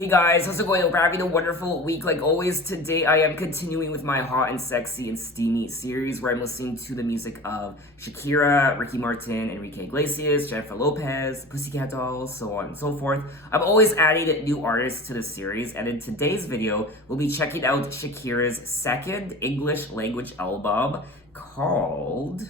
Hey guys, how's it going? Hope you're having a wonderful week. Like always, today I am continuing with my hot and sexy and steamy series where I'm listening to the music of Shakira, Ricky Martin, Enrique Iglesias, Jennifer Lopez, Pussycat Dolls, so on and so forth. I'm always adding new artists to the series, and in today's video, we'll be checking out Shakira's second English language album called...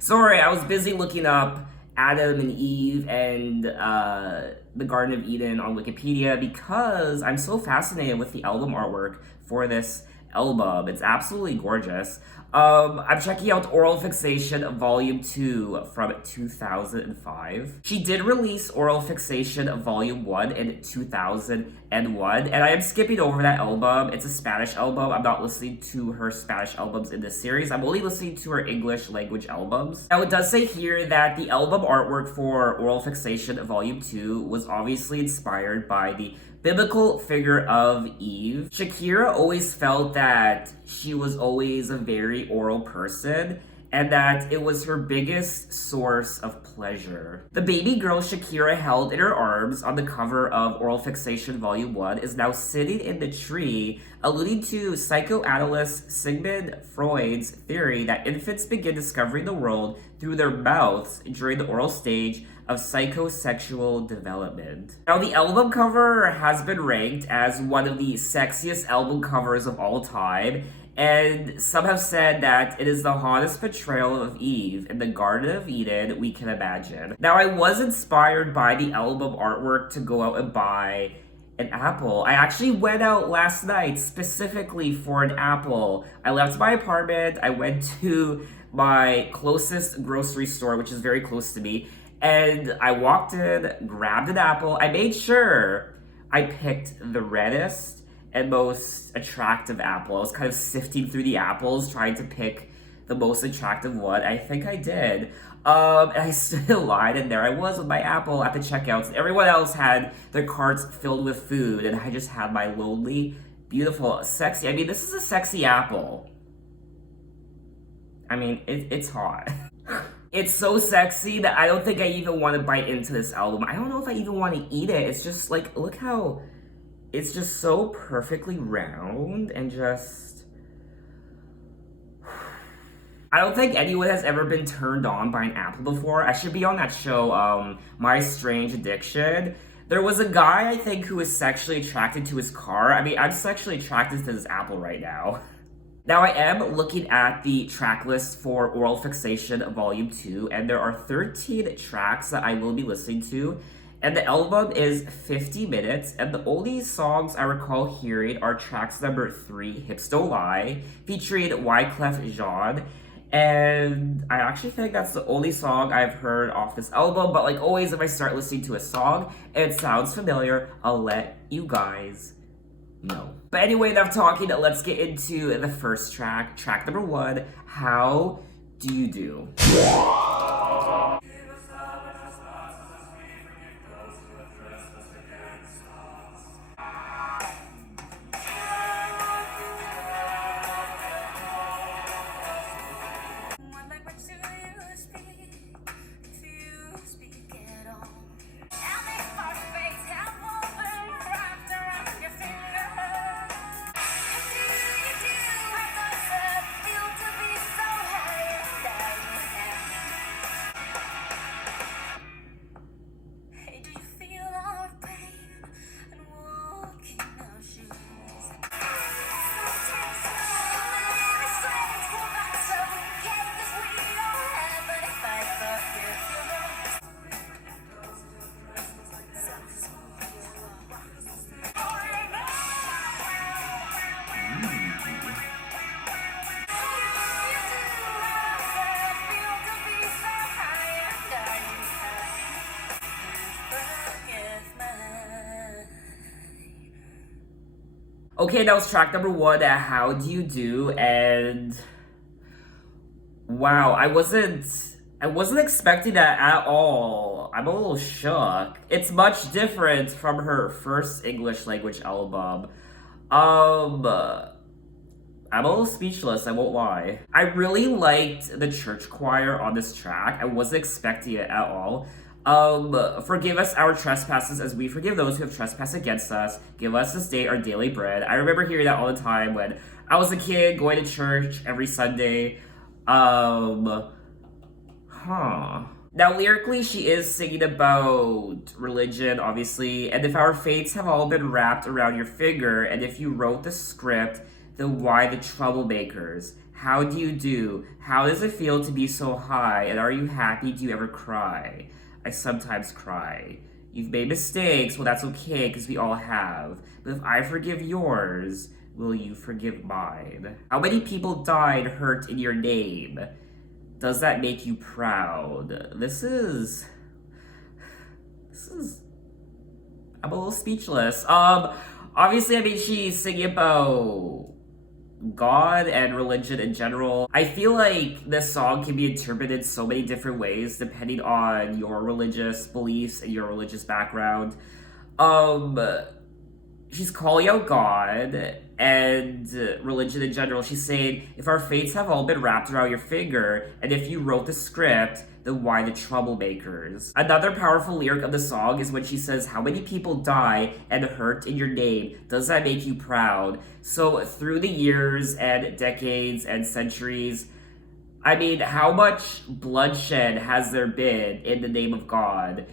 Sorry, I was busy looking up Adam and Eve and the Garden of Eden on Wikipedia because I'm so fascinated with the album artwork for this album. It's absolutely gorgeous. I'm checking out Oral Fixation Volume 2 from 2005. She did release Oral Fixation Volume 1 in 2001, and I am skipping over that album. It's a Spanish album. I'm not listening to her Spanish albums in this series. I'm only listening to her English language albums. Now, it does say here that the album artwork for Oral Fixation Volume 2 was obviously inspired by the biblical figure of Eve. Shakira always felt that she was always a very oral person and that it was her biggest source of pleasure. The baby girl Shakira held in her arms on the cover of Oral Fixation Volume 1 is now sitting in the tree, alluding to psychoanalyst Sigmund Freud's theory that infants begin discovering the world through their mouths during the oral stage of psychosexual development. Now, the album cover has been ranked as one of the sexiest album covers of all time, and some have said that it is the hottest portrayal of Eve in the Garden of Eden we can imagine. Now, I was inspired by the album artwork to go out and buy an apple. I actually went out last night specifically for an apple. I left my apartment, I went to my closest grocery store, which is very close to me, and I walked in, grabbed an apple. I made sure I picked the reddest and most attractive apple. I was kind of sifting through the apples, trying to pick the most attractive one. I think I did. And I stood in line, and there I was with my apple at the checkouts. Everyone else had their carts filled with food, and I just had my lonely, beautiful, sexy... I mean, this is a sexy apple. I mean, it's hot. It's so sexy that I don't think I even want to bite into this album. I don't know if I even want to eat it. It's just like, look how... It's just so perfectly round and just... I don't think anyone has ever been turned on by an apple before. I should be on that show, My Strange Addiction. There was a guy, I think, who was sexually attracted to his car. I mean, I'm sexually attracted to this apple right now. Now, I am looking at the track list for Oral Fixation Volume 2, and there are 13 tracks that I will be listening to, and the album is 50 minutes, and the only songs I recall hearing are tracks number 3, Hipster Lie, featuring Wyclef Jean, and I actually think that's the only song I've heard off this album, but like always, if I start listening to a song and it sounds familiar, I'll let you guys know. But anyway, enough talking, let's get into the first track. Track number 1, How Do You Do? Okay, that was track number 1, How Do You Do? And wow, I wasn't expecting that at all. I'm a little shook. It's much different from her first English language album. I'm a little speechless, I won't lie. I really liked the church choir on this track. I wasn't expecting it at all. Forgive us our trespasses as we forgive those who have trespassed against us. Give us this day our daily bread. I remember hearing that all the time when I was a kid, going to church every Sunday. Now, lyrically, she is singing about religion, obviously, and if our fates have all been wrapped around your finger, and if you wrote the script, then why the troublemakers? How do you do? How does it feel to be so high? And are you happy? Do you ever cry? I sometimes cry. You've made mistakes, well, that's okay, because we all have. But if I forgive yours, will you forgive mine? How many people died hurt in your name? Does that make you proud? This is... I'm a little speechless. Obviously, I mean, she's singing about God and religion in general. I feel like this song can be interpreted so many different ways depending on your religious beliefs and your religious background. She's calling out God and religion in general. She's saying, if our fates have all been wrapped around your finger, and if you wrote the script, then why the troublemakers? Another powerful lyric of the song is when she says, how many people die and hurt in your name? Does that make you proud? So through the years and decades and centuries, I mean, how much bloodshed has there been in the name of God?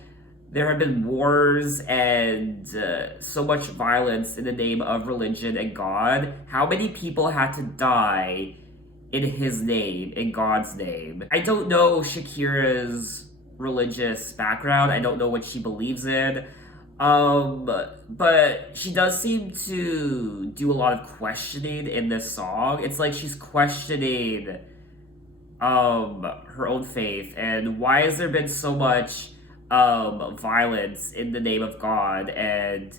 There have been wars and so much violence in the name of religion and God. How many people had to die in his name, in God's name? I don't know Shakira's religious background. I don't know what she believes in. But she does seem to do a lot of questioning in this song. It's like she's questioning her own faith and why has there been so much violence in the name of God, and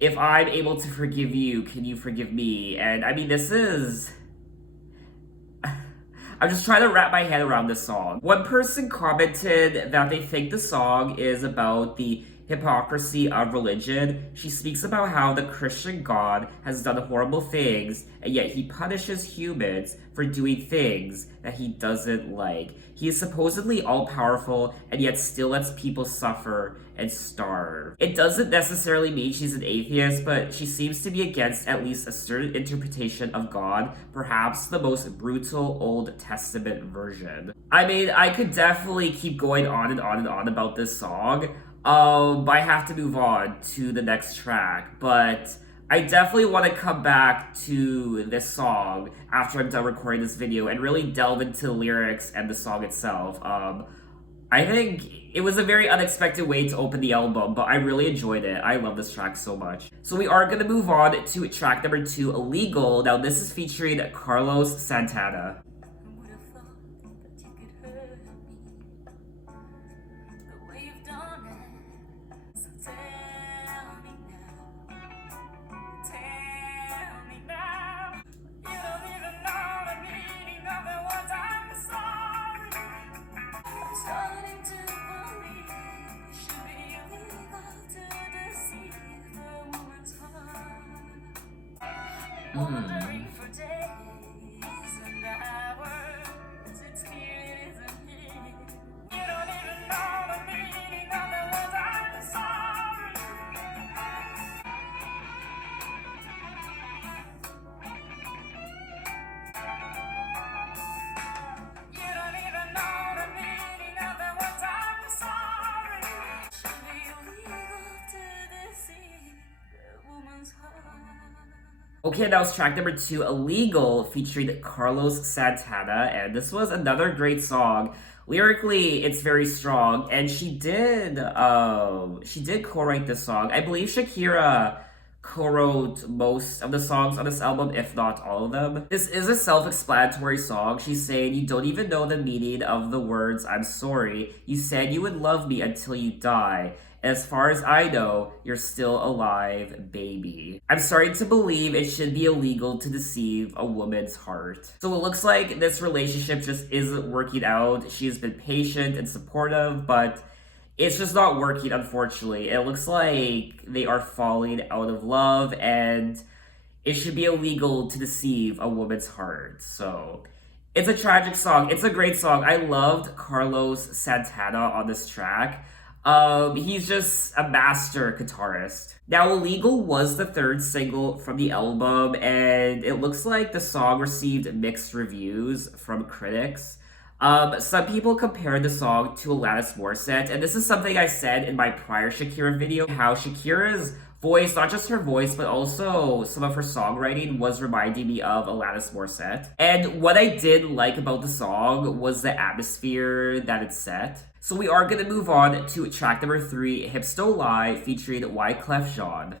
if I'm able to forgive you, can you forgive me? And I mean, this is... I'm just trying to wrap my head around this song. One person commented that they think the song is about the hypocrisy of religion. She speaks about how the Christian God has done horrible things, and yet he punishes humans for doing things that he doesn't like. He is supposedly all-powerful, and yet still lets people suffer and starve. It doesn't necessarily mean she's an atheist, but she seems to be against at least a certain interpretation of God, perhaps the most brutal Old Testament version. I mean, I could definitely keep going on and on and on about this song, but I have to move on to the next track. But I definitely want to come back to this song after I'm done recording this video and really delve into the lyrics and the song itself. I think it was a very unexpected way to open the album, but I really enjoyed it. I love this track so much. So we are going to move on to track number 2, Illegal. Now this is featuring Carlos Santana. Okay, that was track number 2, Illegal, featuring Carlos Santana, and this was another great song. Lyrically, it's very strong, and she did co-write this song. I believe Shakira co-wrote most of the songs on this album, if not all of them. This is a self-explanatory song. She's saying, you don't even know the meaning of the words, I'm sorry. You said you would love me until you die. As far as I know, you're still alive, baby. I'm starting to believe it should be illegal to deceive a woman's heart. So it looks like this relationship just isn't working out. She's been patient and supportive, but it's just not working, unfortunately. It looks like they are falling out of love, and it should be illegal to deceive a woman's heart. So It's a tragic song. It's a great song. I loved Carlos Santana on this track. He's just a master guitarist. Now, Illegal was the third single from the album, and it looks like the song received mixed reviews from critics. Some people compared the song to Alanis Morissette, and this is something I said in my prior Shakira video, how Shakira's voice, not just her voice, but also some of her songwriting was reminding me of Alanis Morissette. And what I did like about the song was the atmosphere that it set. So we are going to move on to track number 3, Hipster Lie, featuring Wyclef Jean.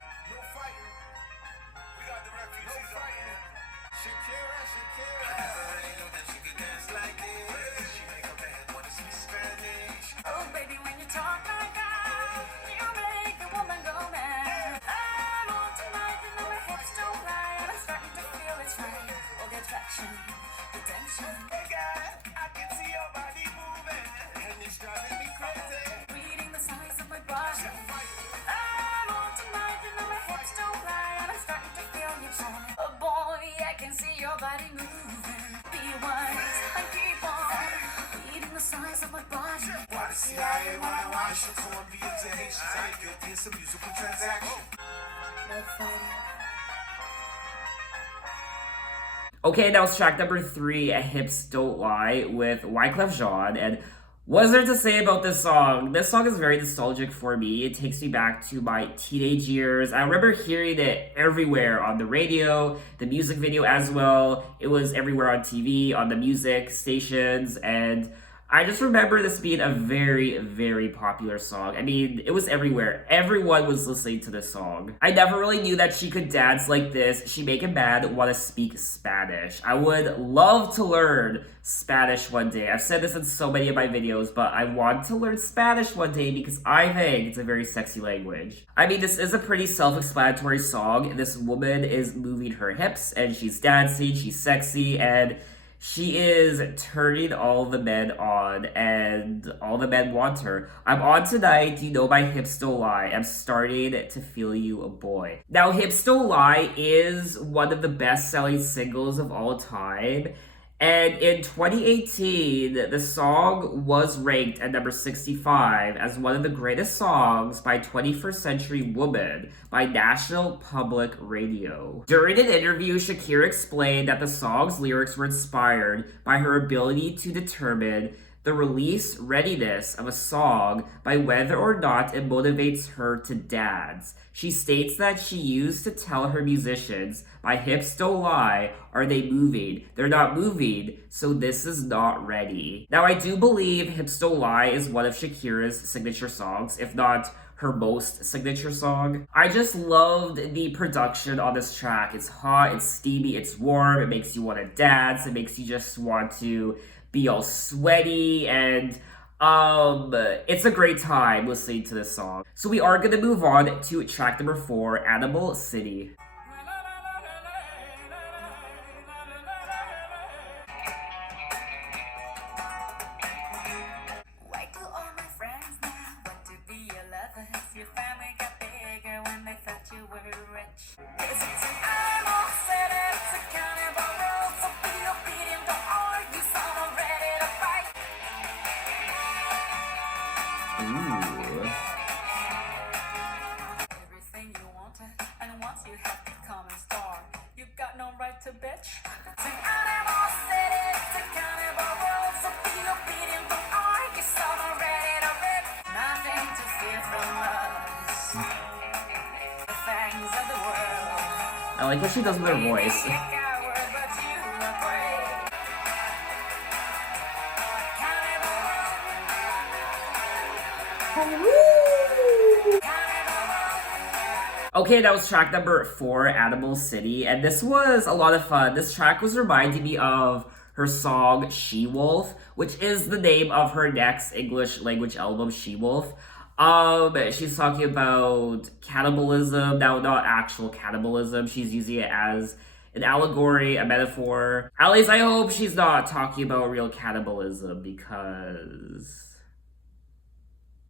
Okay, that was track number 3, Hips Don't Lie with Wyclef Jean. And what is there to say about this song? This song is very nostalgic for me. It takes me back to my teenage years. I remember hearing it everywhere on the radio, the music video as well. It was everywhere on TV, on the music stations, and I just remember this being a very, very popular song. I mean, it was everywhere. Everyone was listening to this song. I never really knew that she could dance like this. She make a man want to speak Spanish. I would love to learn Spanish one day. I've said this in so many of my videos, but I want to learn Spanish one day because I think it's a very sexy language. I mean, this is a pretty self-explanatory song. This woman is moving her hips and she's dancing, she's sexy, and she is turning all the men on, and all the men want her. I'm on tonight, you know my hips don't lie. I'm starting to feel you a boy. Now, Hips Don't Lie is one of the best-selling singles of all time. And in 2018, the song was ranked at number 65 as one of the greatest songs by 21st Century Woman by National Public Radio. During an interview, Shakira explained that the song's lyrics were inspired by her ability to determine the release readiness of a song by whether or not it motivates her to dance. She states that she used to tell her musicians, my hips don't lie, are they moving? They're not moving, so this is not ready. Now, I do believe Hips Don't Lie is one of Shakira's signature songs, if not her most signature song. I just loved the production on this track. It's hot, it's steamy, it's warm, it makes you want to dance, it makes you just want to be all sweaty, and it's a great time listening to this song. So we are gonna move on to track number 4, Animal City. I like what she does with her voice. Okay, that was track number 4, Animal City, and this was a lot of fun. This track was reminding me of her song She Wolf, which is the name of her next English language album, She Wolf. She's talking about cannibalism, now not actual cannibalism, she's using it as an allegory, a metaphor. At least I hope she's not talking about real cannibalism, because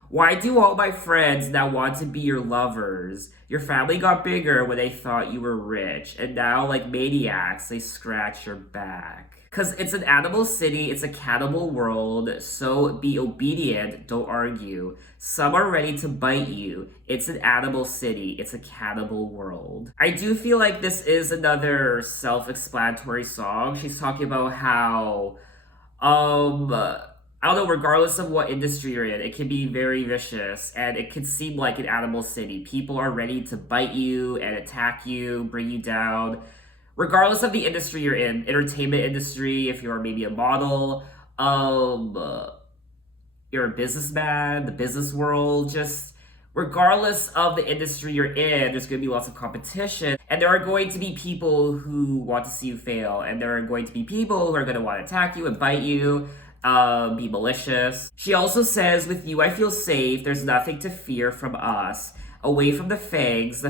Why do all my friends now want to be your lovers? Your family got bigger when they thought you were rich, and now, like maniacs, they scratch your back. Because it's an animal city, it's a cannibal world, so be obedient, don't argue. Some are ready to bite you. It's an animal city, it's a cannibal world. I do feel like this is another self explanatory song. She's talking about how I don't know, regardless of what industry you're in, it can be very vicious and it can seem like an animal city. People are ready to bite you and attack you, bring you down. Regardless of the industry you're in, entertainment industry, if you're maybe a model, you're a businessman, the business world, just regardless of the industry you're in, there's going to be lots of competition. And there are going to be people who want to see you fail. And there are going to be people who are going to want to attack you and bite you, be malicious. She also says, with you, I feel safe. There's nothing to fear from us. Away from the fangs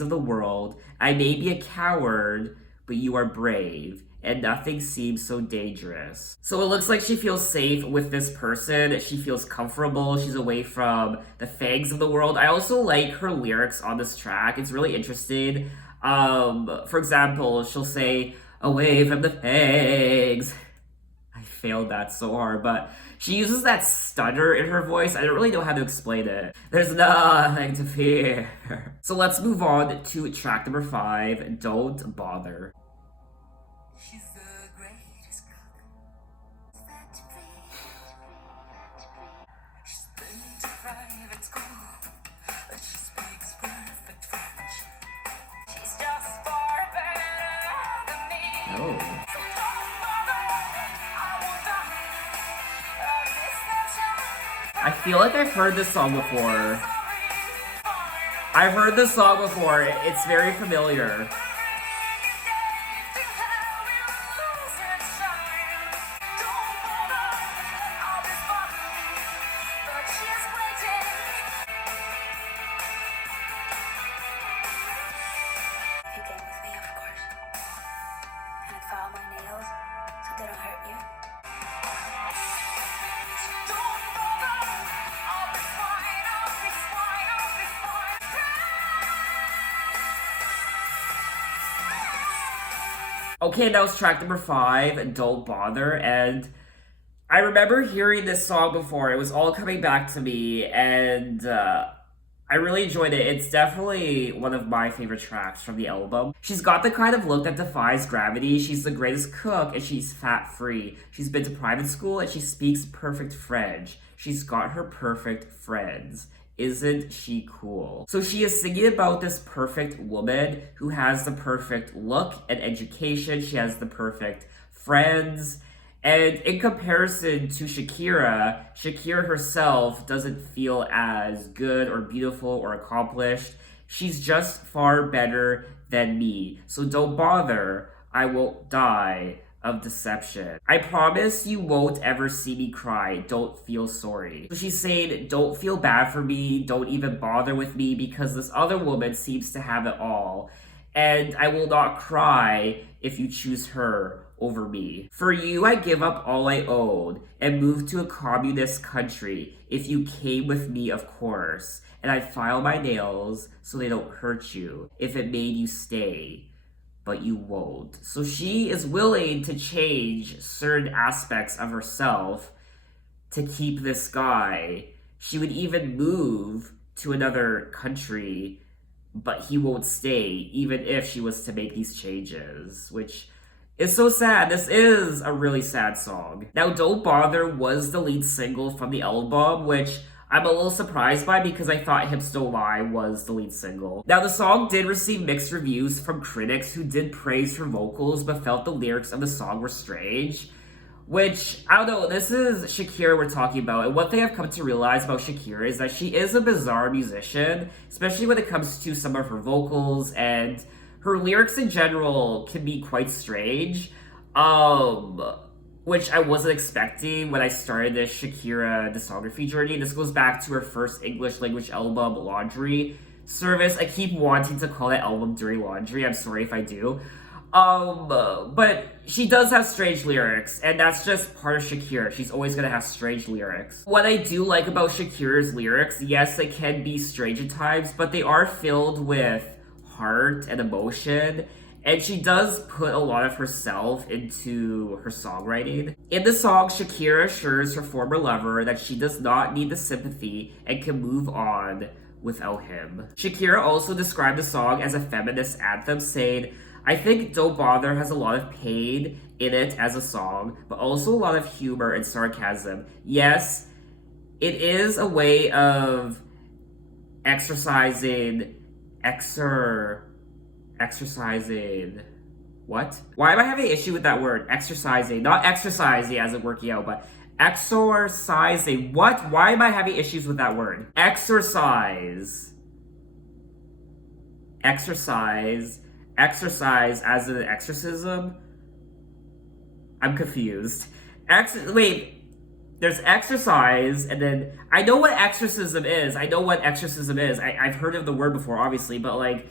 of the world. I may be a coward, but you are brave. And nothing seems so dangerous. So it looks like she feels safe with this person. She feels comfortable. She's away from the fangs of the world. I also like her lyrics on this track. It's really interesting. For example, she'll say, away from the fangs. I failed that so hard, but she uses that stutter in her voice. I don't really know how to explain it. There's nothing to fear. So let's move on to track number 5, Don't Bother. She's the greatest cook. She's been to private school, but she speaks perfect French. She's just far better than me. Oh. So don't bother, I won't die of this nature. I feel like I've heard this song before. I've heard this song before. It's very familiar. Okay, that was track number 5, Don't Bother, and I remember hearing this song before. It was all coming back to me, and I really enjoyed it. It's definitely one of my favorite tracks from the album. She's got the kind of look that defies gravity. She's the greatest cook, and she's fat-free. She's been to private school, and she speaks perfect French. She's got her perfect friends. Isn't she cool? So she is singing about this perfect woman who has the perfect look and education. She has the perfect friends. And in comparison to Shakira, Shakira herself doesn't feel as good or beautiful or accomplished. She's just far better than me. So don't bother. I won't die of deception. I promise you won't ever see me cry. Don't feel sorry. So she's saying, don't feel bad for me. Don't even bother with me because this other woman seems to have it all. And I will not cry if you choose her over me. For you, I give up all I owned and move to a communist country. If you came with me, of course. And I'd file my nails so they don't hurt you. If it made you stay. But you won't. So she is willing to change certain aspects of herself to keep this guy. She would even move to another country, but he won't stay, even if she was to make these changes, which is so sad. This is a really sad song. Now, Don't Bother was the lead single from the album, which I'm a little surprised by because I thought Hipster Lie was the lead single. Now, the song did receive mixed reviews from critics who did praise her vocals but felt the lyrics of the song were strange. Which, I don't know, this is Shakira we're talking about. And one thing I've come to realize about Shakira is that she is a bizarre musician, especially when it comes to some of her vocals, and her lyrics in general can be quite strange. Which I wasn't expecting when I started this Shakira discography journey. This goes back to her first English language album, Laundry Service. I keep wanting to call that album Dirty Laundry. I'm sorry if I do. But she does have strange lyrics, and that's just part of Shakira. She's always gonna have strange lyrics. What I do like about Shakira's lyrics, yes, they can be strange at times, but they are filled with heart and emotion, and she does put a lot of herself into her songwriting. In the song, Shakira assures her former lover that she does not need the sympathy and can move on without him. Shakira also described the song as a feminist anthem, saying, I think Don't Bother has a lot of pain in it as a song, but also a lot of humor and sarcasm. Yes, it is a way of exercising what? Why am I having an issue with that word? Exercising. Not exercising as in working out, but exorcising. What? Why am I having issues with that word? Exercise as in an exorcism? I'm confused. Wait. There's exercise, and then I know what exorcism is. I've heard of the word before, obviously, but like,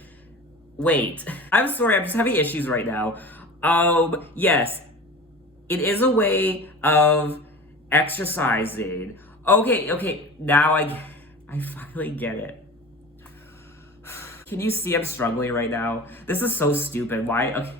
wait. I'm sorry, I'm just having issues right now. Yes. It is a way of exercising. Okay, now I finally get it. Can you see I'm struggling right now? This is so stupid. Why? Okay.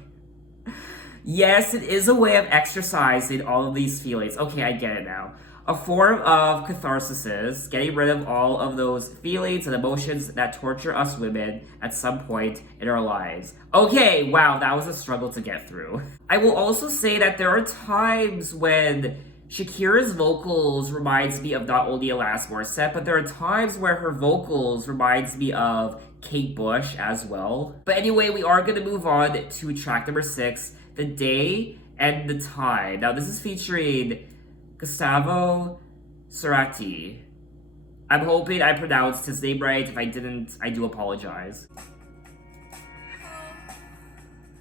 Yes, it is a way of exercising all of these feelings. Okay, I get it now. A form of catharsis is getting rid of all of those feelings and emotions that torture us women at some point in our lives. Okay, wow, that was a struggle to get through. I will also say that there are times when Shakira's vocals reminds me of not only Alanis Morissette, but there are times where her vocals reminds me of Kate Bush as well. But anyway, we are going to move on to track number 6, The Day and the Time. Now, this is featuring Gustavo Cerati. I'm hoping I pronounced his name right. If I didn't, I do apologize.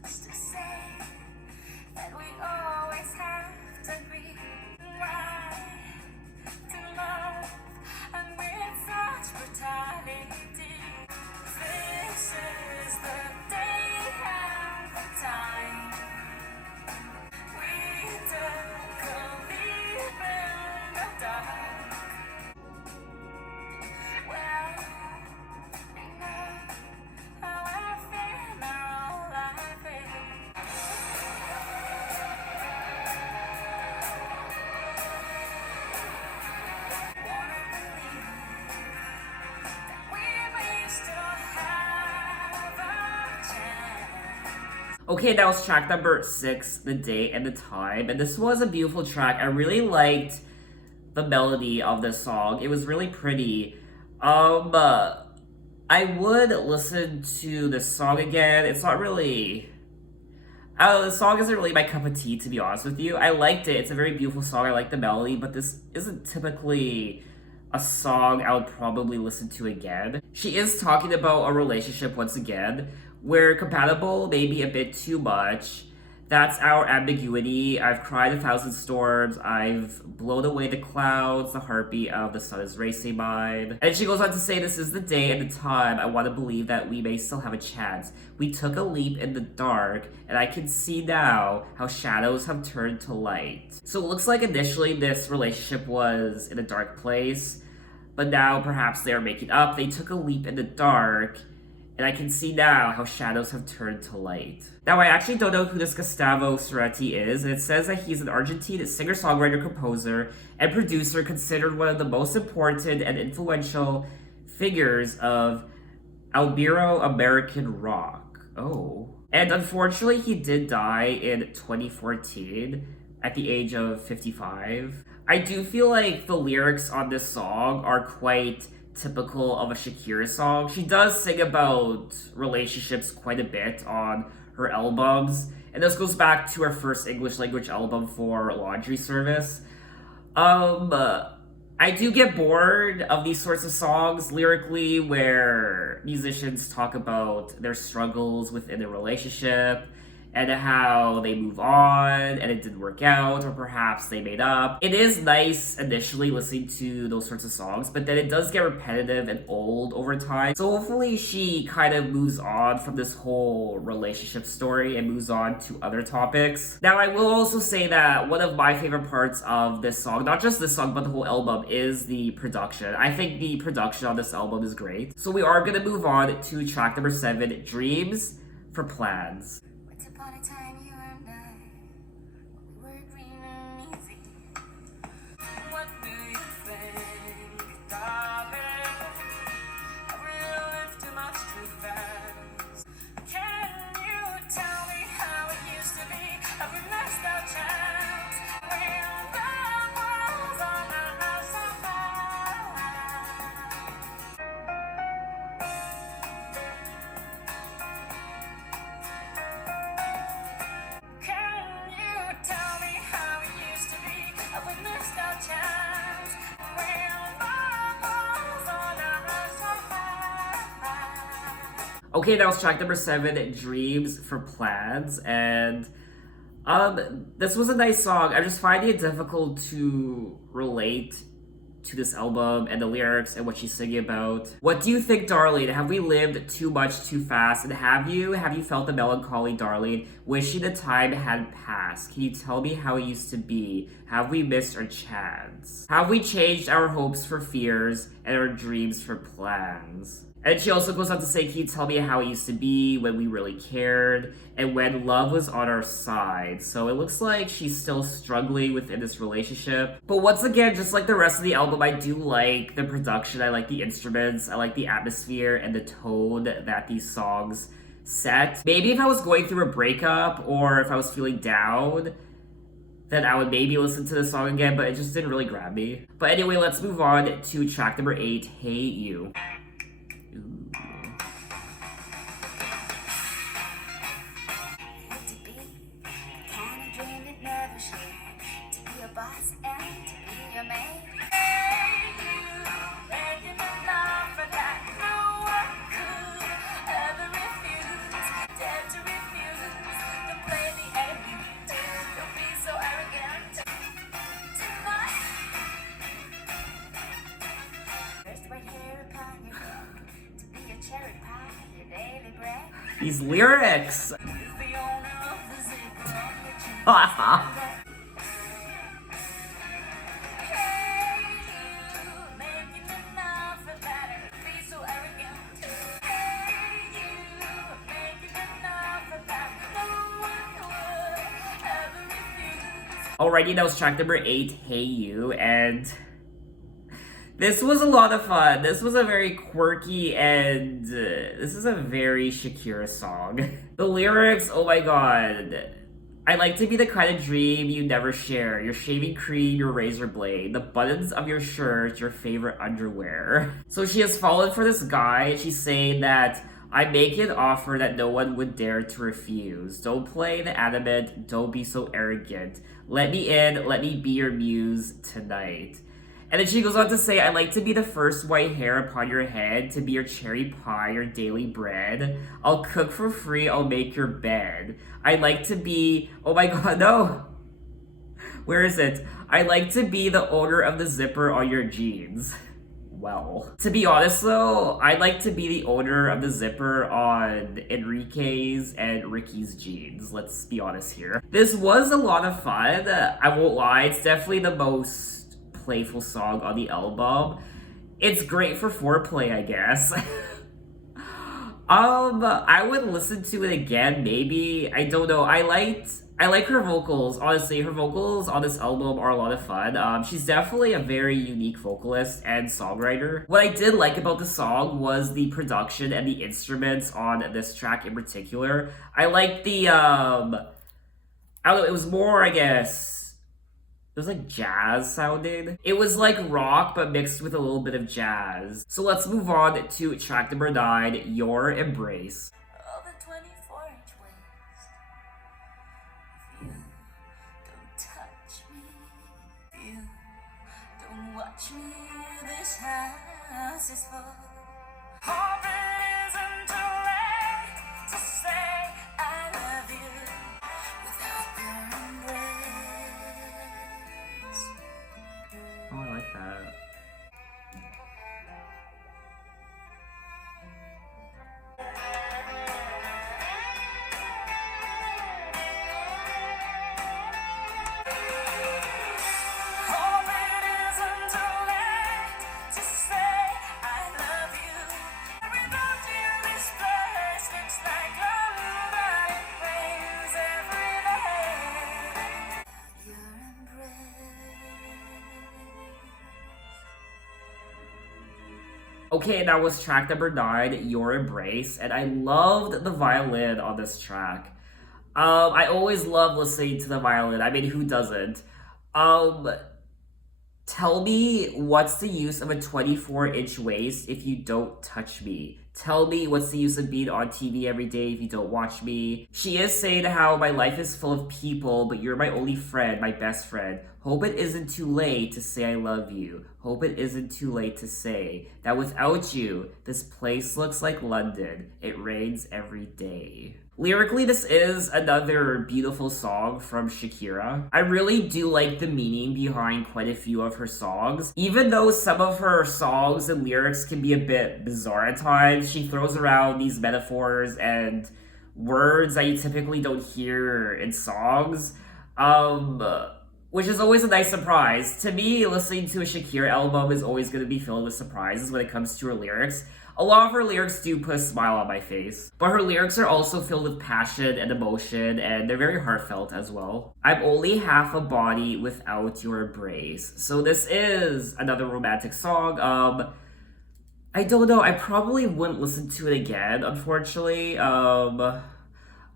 Who's to say that we always have to be? Why to love and with such brutality? This is the day and the time. We took a leap in the dark. Well, we know how I feel all I feel. Wanna believe that we may still have a chance. Okay, that was track number 6, The Day and the Time. And this was a beautiful track. I really liked the melody of this song. It was really pretty. I would listen to this song again. It's not really... the song isn't really my cup of tea, to be honest with you. I liked it. It's a very beautiful song. I like the melody, but this isn't typically a song I would probably listen to again. She is talking about a relationship once again, where compatible may be a bit too much. That's our ambiguity. I've cried 1,000 storms. I've blown away the clouds. The heartbeat of the sun is racing mine. And she goes on to say, this is the day and the time. I want to believe that we may still have a chance. We took a leap in the dark, and I can see now how shadows have turned to light. So it looks like initially this relationship was in a dark place, but now perhaps they are making up. They took a leap in the dark, and I can see now how shadows have turned to light. Now, I actually don't know who this Gustavo Cerati is, and it says that he's an Argentine singer-songwriter, composer, and producer considered one of the most important and influential figures of Ibero-American rock. Oh. And unfortunately, he did die in 2014 at the age of 55. I do feel like the lyrics on this song are quite typical of a Shakira song. She does sing about relationships quite a bit on her albums, and this goes back to her first English language album for Laundry Service. I do get bored of these sorts of songs lyrically where musicians talk about their struggles within a relationship and how they move on and it didn't work out, or perhaps they made up. It is nice initially listening to those sorts of songs, but then it does get repetitive and old over time. So hopefully she kind of moves on from this whole relationship story and moves on to other topics. Now, I will also say that one of my favorite parts of this song, not just this song, but the whole album, is the production. I think the production on this album is great. So we are gonna move on to track number 7, Dreams for Plans. Once upon a time, you and I, we were green and easy. What do you think, darling? Have we lived too much too fast? Can you tell me how it used to be? Have we missed our chance? When the walls on the house are fire. Can you tell me how it used to be? Have we missed our chance? When the walls on the house are fire. Okay, that was track number 7, Dreams for Plans, and this was a nice song. I'm just finding it difficult to relate to this album and the lyrics and what she's singing about. What do you think, darling? Have we lived too much too fast? And have you felt the melancholy, darling? Wishing the time had passed. Can you tell me how it used to be? Have we missed our chance? Have we changed our hopes for fears and our dreams for plans? And she also goes on to say, can you tell me how it used to be when we really cared and when love was on our side? So it looks like she's still struggling within this relationship. But once again, just like the rest of the album, I do like the production, I like the instruments, I like the atmosphere and the tone that these songs set. Maybe if I was going through a breakup or if I was feeling down, then I would maybe listen to the song again, but it just didn't really grab me. But anyway, let's move on to track number 8, Hey You. To be the kind of dream that never shared. To be a boss and to be your maid. Hey, you, making enough for that no one could ever refuse. Dare to refuse. Don't play the enemy. Don't be so arrogant. Tonight. First white hair upon your neck. To be a cherry pie, your daily bread. These lyrics! The owner of the zipper on your cheek. Hey, you, making enough for that and be so arrogant. Hey, you, making enough for that no one would ever refuse. Alrighty, that was track number 8, Hey You, and this was a lot of fun. This was a very quirky and this is a very Shakira song. The lyrics, oh my god. I like to be the kind of dream you never share. Your shaving cream, your razor blade, the buttons of your shirt, your favorite underwear. So she has fallen for this guy and she's saying that I make an offer that no one would dare to refuse. Don't play the adamant, don't be so arrogant. Let me in, let me be your muse tonight. And then she goes on to say, I like to be the first white hair upon your head, to be your cherry pie, your daily bread. I'll cook for free, I'll make your bed. I like to be, oh my god, no. Where is it? I like to be the owner of the zipper on your jeans. Well, to be honest though, I'd like to be the owner of the zipper on Enrique's and Ricky's jeans. Let's be honest here. This was a lot of fun. I won't lie, it's definitely the most playful song on the album. It's great for foreplay, I guess. I would listen to it again, maybe. I don't know. I like her vocals. Honestly, her vocals on this album are a lot of fun. She's definitely a very unique vocalist and songwriter. What I did like about the song was the production and the instruments on this track in particular. I like the I don't know, it was more, I guess, it was like jazz sounding. It was like rock, but mixed with a little bit of jazz. So let's move on to track number 9, Your Embrace. All the 24-inch waist. If you don't touch me, if you don't watch me, this house is full. Hope it isn't too late to say I love you. Okay, that was track number 9, Your Embrace, and I loved the violin on this track. I always love listening to the violin. I mean, who doesn't? Um, Tell me what's the use of a 24-inch waist if you don't touch me? Tell me what's the use of being on TV every day if you don't watch me? She is saying how my life is full of people, but you're my only friend, my best friend. Hope it isn't too late to say I love you. Hope it isn't too late to say that without you, this place looks like London. It rains every day. Lyrically, this is another beautiful song from Shakira. I really do like the meaning behind quite a few of her songs. Even though some of her songs and lyrics can be a bit bizarre at times, she throws around these metaphors and words that you typically don't hear in songs. Which is always a nice surprise. To me, listening to a Shakira album is always going to be filled with surprises when it comes to her lyrics. A lot of her lyrics do put a smile on my face, but her lyrics are also filled with passion and emotion, and they're very heartfelt as well. I'm only half a body without your embrace. So this is another romantic song. I don't know, I probably wouldn't listen to it again, unfortunately.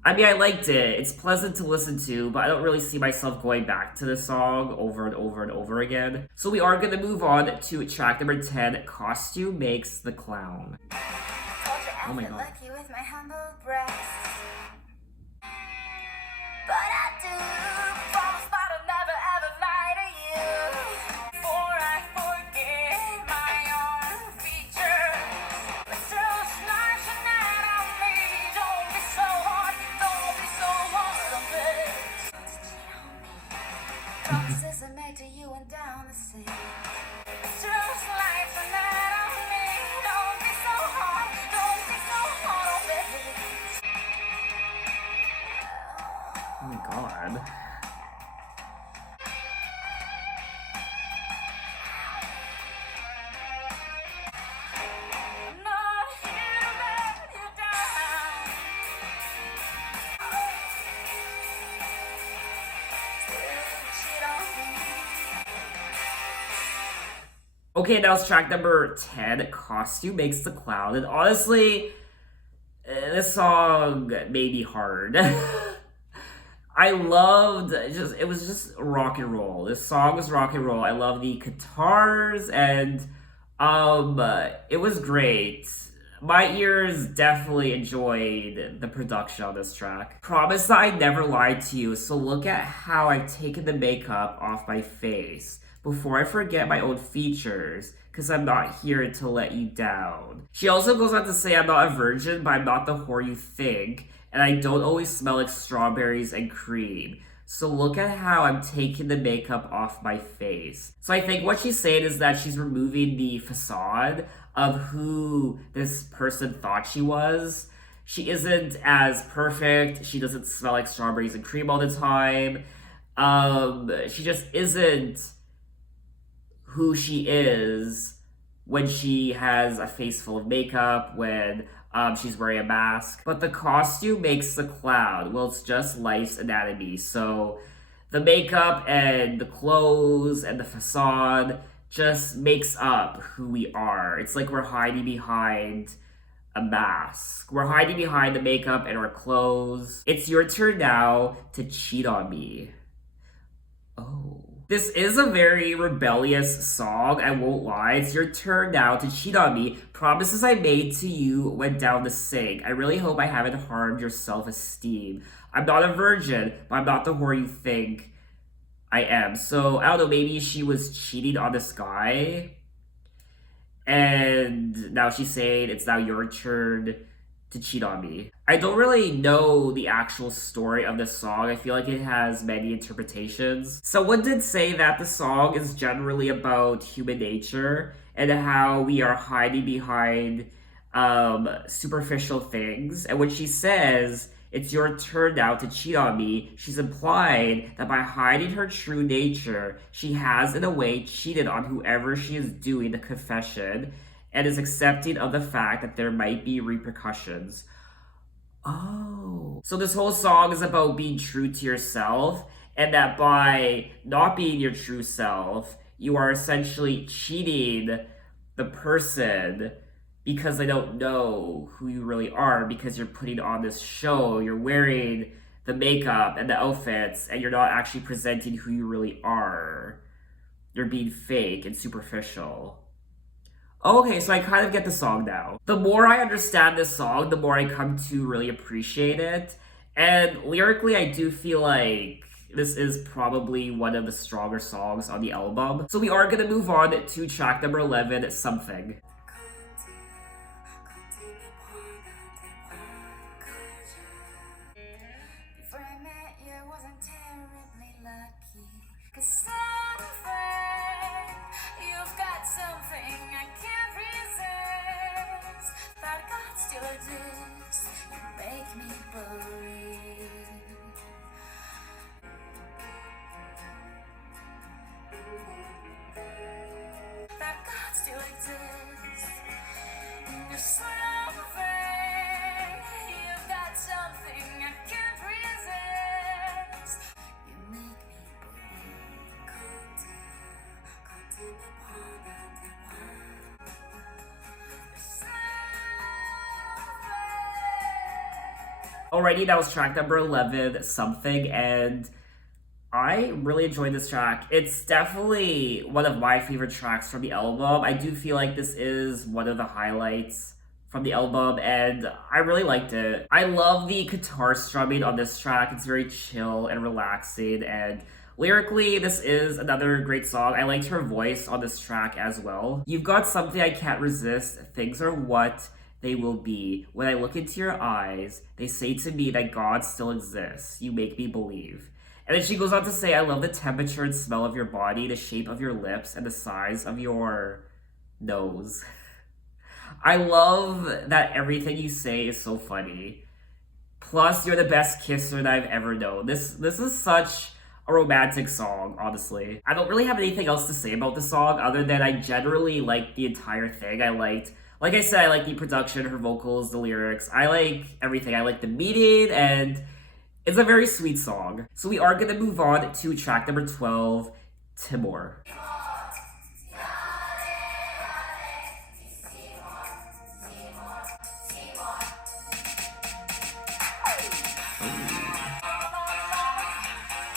I mean, I liked it. It's pleasant to listen to, but I don't really see myself going back to this song over and over and over again. So we are gonna move on to track number 10, Costume Makes the Clown. Oh my god. Lucky with my humble breast. But I do promise that I'll never ever lie to you. Before I forget my own features. But still flashing out on me. Don't be so hard, don't be so hard on me. Promises I made to you and down the sea. Still flashing out on me. Don't be so hard, don't be so hard on me. Oh my god. I'm not here to let you down. Still cheat on me. Okay, that was track number 10, Costume Makes the Clown. And honestly, this song made me hard. I loved it was just rock and roll. This song was rock and roll. I love the guitars and it was great. My ears definitely enjoyed the production on this track. Promise that I'd never lie to you, so look at how I've taken the makeup off my face before I forget my own features, cause I'm not here to let you down. She also goes on to say I'm not a virgin, but I'm not the whore you think, and I don't always smell like strawberries and cream. So look at how I'm taking the makeup off my face. So I think what she's saying is that she's removing the facade of who this person thought she was. She isn't as perfect. She doesn't smell like strawberries and cream all the time. She just isn't who she is when she has a face full of makeup, when she's wearing a mask. But the costume makes the clown. Well, it's just life's anatomy. So the makeup and the clothes and the facade just makes up who we are. It's like we're hiding behind a mask. We're hiding behind the makeup and our clothes. It's your turn now to cheat on me. Oh. This is a very rebellious song, I won't lie. It's your turn now to cheat on me. Promises I made to you went down the sink. I really hope I haven't harmed your self-esteem. I'm not a virgin, but I'm not the whore you think I am. So, I don't know, maybe she was cheating on this guy. And now she's saying it's now your turn to cheat on me. I don't really know the actual story of this song. I feel like it has many interpretations. Someone did say that the song is generally about human nature and how we are hiding behind superficial things. And when she says, it's your turn now to cheat on me, she's implied that by hiding her true nature, she has in a way cheated on whoever she is doing the confession and is accepting of the fact that there might be repercussions. Oh. So this whole song is about being true to yourself, and that by not being your true self, you are essentially cheating the person because they don't know who you really are because you're putting on this show, you're wearing the makeup and the outfits, and you're not actually presenting who you really are. You're being fake and superficial. Okay, so I kind of get the song now. The more I understand this song, the more I come to really appreciate it. And lyrically, I do feel like this is probably one of the stronger songs on the album. So we are gonna move on to track number 11, Something. Before I met you, wasn't terribly lucky. 'Cause something, you've got something I can't resist. That God still exists, you make me believe. That God still exists. There's something, you've got something I can't resist. You make me believe. Alrighty, that was track number 11, Something, and I really enjoyed this track. It's definitely one of my favorite tracks from the album. I do feel like this is one of the highlights from the album, and I really liked it. I love the guitar strumming on this track. It's very chill and relaxing, and lyrically, this is another great song. I liked her voice on this track as well. You've got something I can't resist. Things are what they will be. When I look into your eyes, they say to me that God still exists. You make me believe. And then she goes on to say, I love the temperature and smell of your body, the shape of your lips, and the size of your nose. I love that everything you say is so funny. Plus, you're the best kisser that I've ever known. This is such a romantic song, honestly. I don't really have anything else to say about the song other than I generally liked the entire thing. Like I said, I like the production, her vocals, the lyrics. I like everything. I like the meaning, and it's a very sweet song. So we are gonna move on to track number 12, Timor.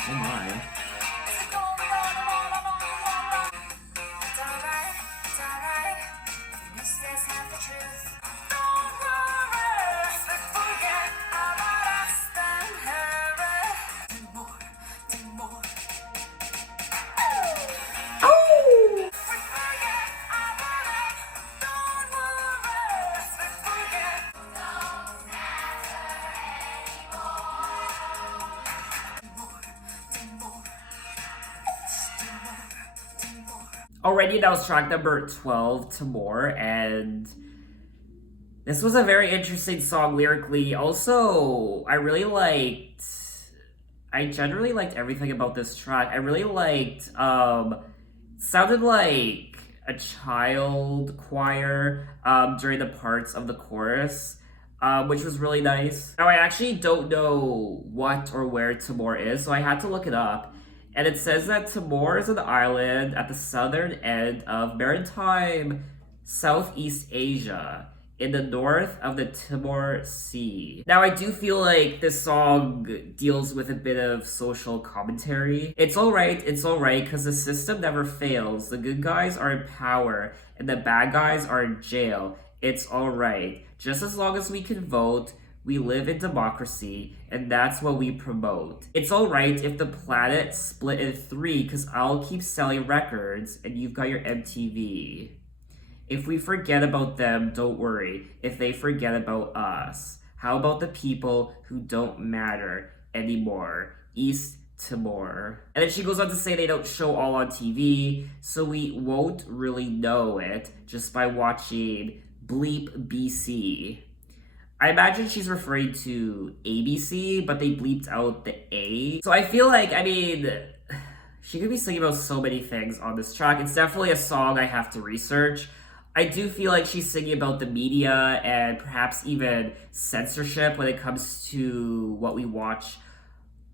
Oh my. It's alright, this is half the truth. Don't worry, forget about us, then hurry. More. Oh! Forget about it, don't worry, forget. Don't Already, that was track number 12, Timor, and this was a very interesting song lyrically. Also, I generally liked everything about this track. I really liked, sounded like a child choir during the parts of the chorus, which was really nice. Now, I actually don't know what or where Timor is, so I had to look it up. And it says that Timor is an island at the southern end of maritime Southeast Asia in the north of the Timor Sea. Now, I do feel like this song deals with a bit of social commentary. It's alright, because the system never fails. The good guys are in power, and the bad guys are in jail. It's alright. Just as long as we can vote, we live in democracy, and that's what we promote. It's alright if the planet split in 3, because I'll keep selling records, and you've got your MTV. If we forget about them, don't worry. If they forget about us, how about the people who don't matter anymore? East Timor. And then she goes on to say they don't show all on TV, so we won't really know it just by watching Bleep BC. I imagine she's referring to ABC, but they bleeped out the A. So I feel like, she could be singing about so many things on this track. It's definitely a song I have to research. I do feel like she's singing about the media and perhaps even censorship when it comes to what we watch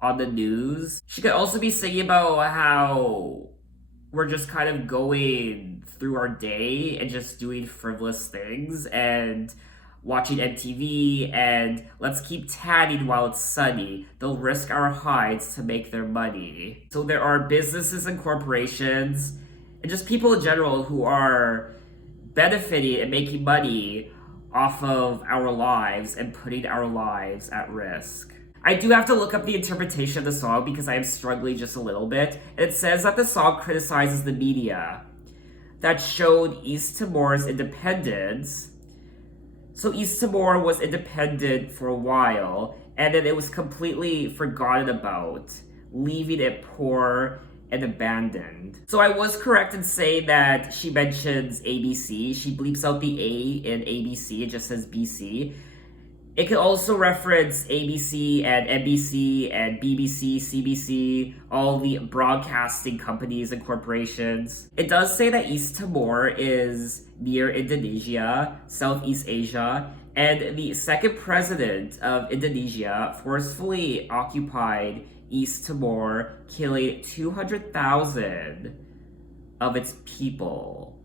on the news. She could also be singing about how we're just kind of going through our day and just doing frivolous things and watching MTV and let's keep tanning while it's sunny. They'll risk our hides to make their money. So there are businesses and corporations and just people in general who are benefiting and making money off of our lives and putting our lives at risk. I do have to look up the interpretation of the song because I am struggling just a little bit. It says that the song criticizes the media that showed East Timor's independence. So East Timor was independent for a while, and then it was completely forgotten about, leaving it poor and abandoned. So I was correct in saying that she mentions ABC. She bleeps out the A in ABC. It just says BC. It could also reference ABC and NBC and BBC, CBC, all the broadcasting companies and corporations. It does say that East Timor is near Indonesia, Southeast Asia, and the second president of Indonesia forcefully occupied East Timor, killing 200,000 of its people.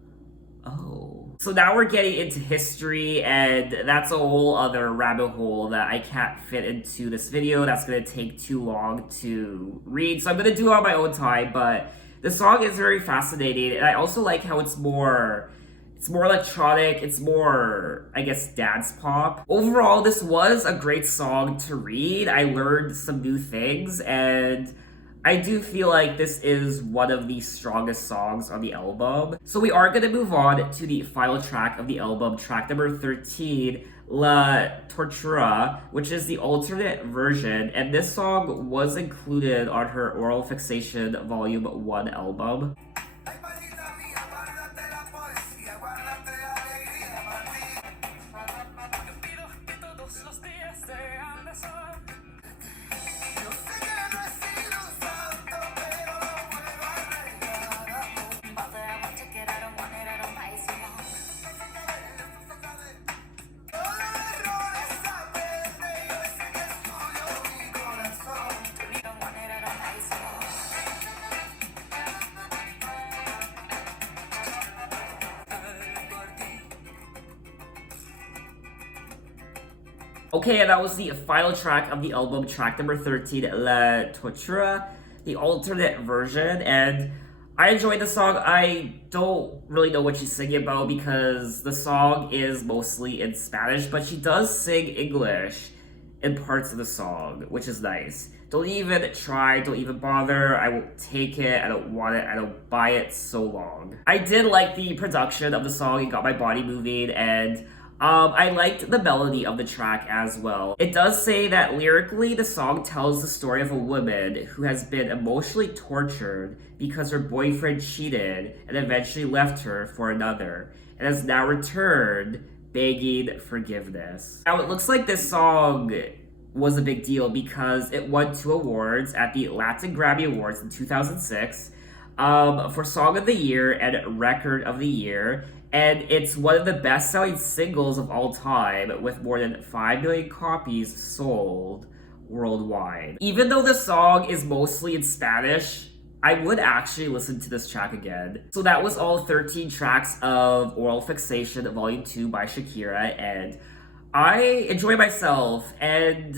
Oh. So now we're getting into history, and that's a whole other rabbit hole that I can't fit into this video. That's gonna take too long to read, so I'm gonna do it on my own time, but the song is very fascinating, and I also like how it's more electronic, it's more, I guess, dance pop. Overall, this was a great song to read. I learned some new things, and I do feel like this is one of the strongest songs on the album. So we are going to move on to the final track of the album, track number 13, La Tortura, which is the alternate version, and this song was included on her Oral Fixation Volume 1 album. Okay, and that was the final track of the album, track number 13, La Tortura, the alternate version, and I enjoyed the song. I don't really know what she's singing about because the song is mostly in Spanish, but she does sing English in parts of the song, which is nice. Don't even try, don't even bother, I won't take it, I don't want it, I don't buy it so long. I did like the production of the song, it got my body moving, and I liked the melody of the track as well. It does say that lyrically, the song tells the story of a woman who has been emotionally tortured because her boyfriend cheated and eventually left her for another, and has now returned begging forgiveness. Now, it looks like this song was a big deal because it won 2 awards at the Latin Grammy Awards in 2006 for Song of the Year and Record of the Year. And it's one of the best-selling singles of all time, with more than 5 million copies sold worldwide. Even though the song is mostly in Spanish, I would actually listen to this track again. So that was all 13 tracks of Oral Fixation Volume 2 by Shakira, and I enjoy myself, and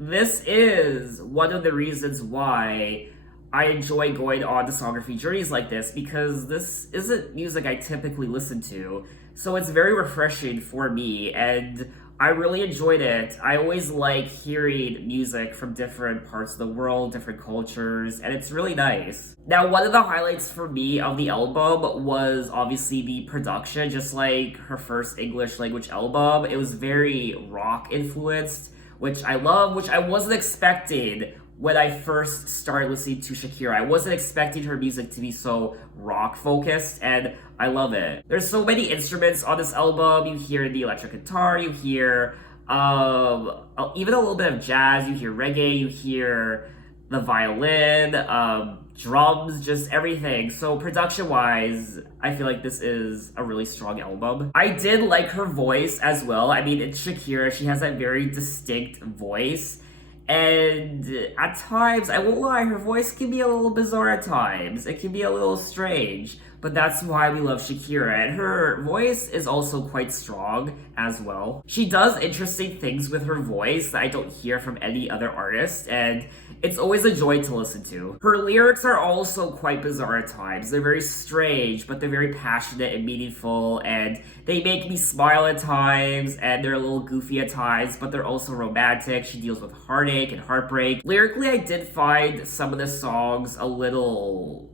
this is one of the reasons why I enjoy going on discography journeys like this, because this isn't music I typically listen to, so it's very refreshing for me, and I really enjoyed it. I always like hearing music from different parts of the world, different cultures, and it's really nice. Now, one of the highlights for me of the album was obviously the production, just like her first English language album. It was very rock influenced, which I love, which I wasn't expecting when I first started listening to Shakira. I wasn't expecting her music to be so rock focused, and I love it. There's so many instruments on this album. You hear the electric guitar, you hear even a little bit of jazz, you hear reggae, you hear the violin, drums, just everything. So production-wise, I feel like this is a really strong album. I did like her voice as well. I mean, it's Shakira. She has that very distinct voice. And at times, I won't lie, her voice can be a little bizarre at times. It can be a little strange, but that's why we love Shakira. And her voice is also quite strong as well. She does interesting things with her voice that I don't hear from any other artist, and it's always a joy to listen to. Her lyrics are also quite bizarre at times. They're very strange, but they're very passionate and meaningful, and they make me smile at times, and they're a little goofy at times, but they're also romantic. She deals with heartache and heartbreak. Lyrically, I did find some of the songs a little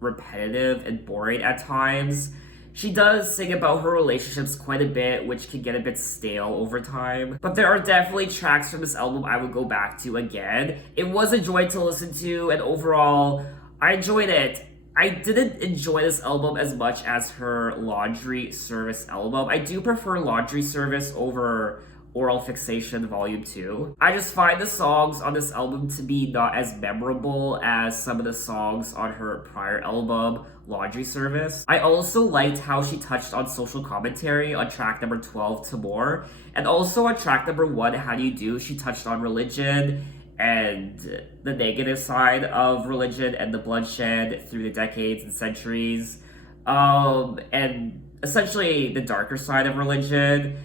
repetitive and boring at times. She does sing about her relationships quite a bit, which can get a bit stale over time. But there are definitely tracks from this album I would go back to again. It was a joy to listen to, and overall, I enjoyed it. I didn't enjoy this album as much as her Laundry Service album. I do prefer Laundry Service over Oral Fixation Vol.2. I just find the songs on this album to be not as memorable as some of the songs on her prior album, Laundry Service. I also liked how she touched on social commentary on track number 12, Tamor, and also on track number 1, How Do You Do, she touched on religion and the negative side of religion and the bloodshed through the decades and centuries, and essentially the darker side of religion,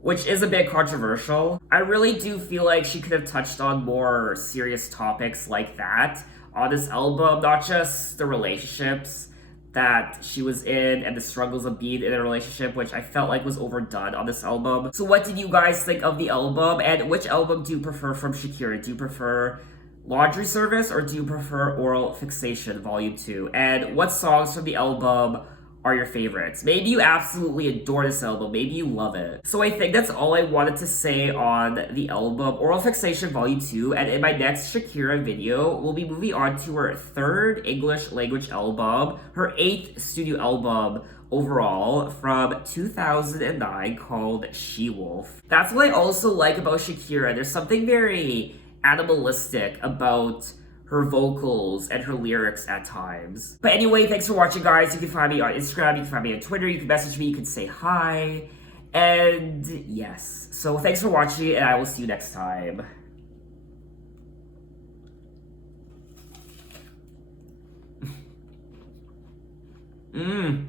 which is a bit controversial. I really do feel like she could have touched on more serious topics like that on this album, not just the relationships that she was in and the struggles of being in a relationship, which I felt like was overdone on this album. So what did you guys think of the album, and which album do you prefer from Shakira? Do you prefer Laundry Service or do you prefer Oral Fixation Vol.2? And what songs from the album are your favorites? Maybe you absolutely adore this album, maybe you love it. So I think that's all I wanted to say on the album Oral Fixation Vol.2, and in my next Shakira video, we'll be moving on to her 3rd English language album, her 8th studio album overall from 2009 called She-Wolf. That's what I also like about Shakira. There's something very animalistic about her vocals and her lyrics at times. But anyway, thanks for watching, guys. You can find me on Instagram, you can find me on Twitter, you can message me, you can say hi. And yes, so thanks for watching, and I will see you next time. Mmm.